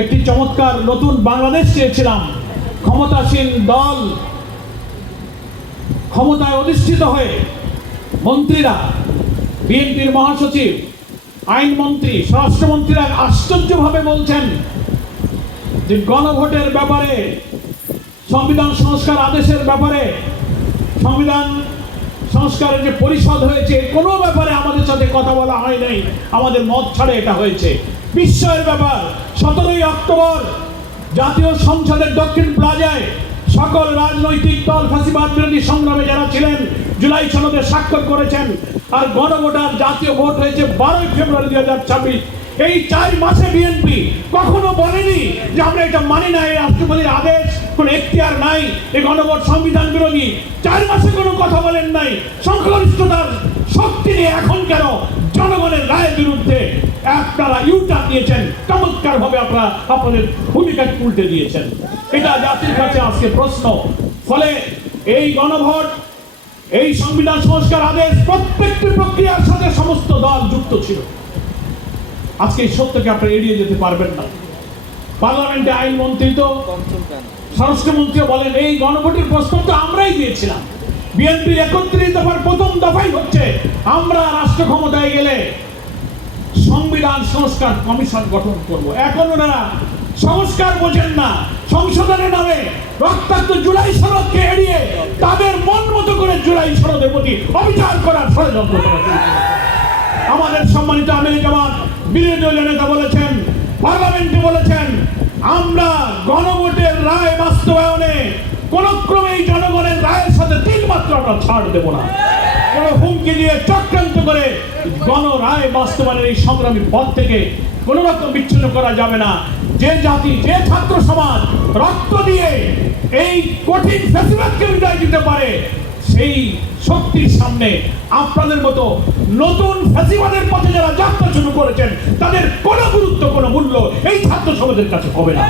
একটি চমৎকার নতুন বাংলাদেশ চেয়েছিলাম। ক্ষমতাসীন দল ক্ষমতায় অধিষ্ঠিত হয়ে মন্ত্রীরা, বিএনপির মহাসচিব, আইনমন্ত্রী, স্বরাষ্ট্রমন্ত্রীরা আশ্চর্যভাবে বলছেন যে গণভোটের ব্যাপারে, সংবিধান সংস্কার আদেশের ব্যাপারে, সংবিধান সংস্কারের যে পরিষদ হয়েছে কোনো ব্যাপারে আমাদের সাথে কথা বলা হয় নাই, আমাদের মত ছাড়ে এটা হয়েছে। বিস্ময়ের ব্যাপার, 17ই অক্টোবর জাতীয় সংসদের দক্ষিণ প্লাজায় সকল রাজনৈতিক দল ফ্যাসিবাদ বিরোধী সংগ্রামে যারা ছিলেন জুলাই সনদে স্বাক্ষর করেছেন, আর গণভোটার জাতীয় ভোট হয়েছে 12ই ফেব্রুয়ারি 2026। এই 4 মাসে বিএনপি কখনো বলেনি যে আমরা এটা মানি না, এই রাষ্ট্রপতির আদেশ কোনো এখতিয়ার নাই, এই গণভোট সংবিধান বিরোধী। 4 মাসে কোনো কথা বলেন নাই। সংখ্যাগরিষ্ঠতার শক্তি নিয়ে এখন কেন জনগণের রায়ের বিরুদ্ধে আপনারা ইউটার্ন দিয়েছেন? চমৎকার ভাবে আপনারা আপনাদের ভূমিকা উল্টে দিয়েছেন। এটা জাতির কাছে আজকে প্রশ্ন। ফলে এই গণভোট, এই সংবিধান সংস্কার আদেশ প্রত্যেকটি প্রক্রিয়ার সাথে সমস্ত দল যুক্ত ছিল। আজকে এই সত্যকে আপনারা এড়িয়ে যেতে পারবেন না। পার্লামেন্টে আইনমন্ত্রী তো, স্বরাষ্ট্রমন্ত্রী বলেন এই গণভোটের প্রস্তাব তো আমরাই দিয়েছিলাম। বিএনপির 31 দফার প্রথম দফাই হচ্ছে আমরা রাষ্ট্র ক্ষমতায় গেলে সংবিধান সংস্কার কমিশন গঠন করব। এখন ওনারা সংস্কার বোঝেন না, সংশোধনের নামে রক্তাক্ত জুলাই সনদকে এড়িয়ে তাদের মন মতো করে জুলাই সনদের প্রতি অবিচার করার ষড়যন্ত্র করা। আমাদের সম্মানিত আমির জামাত বিরোধী দলীয় নেতা বলেছেন, পার্লামেন্টে বলেছেন, আমরা গণভোটের রায় বাস্তবায়নে কোন ক্রমেই জনগণের রায়ের সাথে তিলমাত্র আমরা ছাড় দেব না। কোন হুমকি দিয়ে চক্রান্ত করে গণ রায় বাস্তবায়নের এই সংগ্রামী পথ থেকে কোন রকম বিচ্ছিন্ন করা যাবে না। যে জাতি, যে ছাত্র সমাজ রক্ত দিয়ে এই কঠিন ফ্যাসিবাদকে বিদায় দিতে পারে, সেই শক্তির সামনে আপনাদের মতো নতুন ফ্যাসিবাদের পথে যারা যাত্রা শুরু করেছেন তাদের কোনো গুরুত্ব, কোনো মূল্য এই ছাত্র সমাজের কাছে হবে না।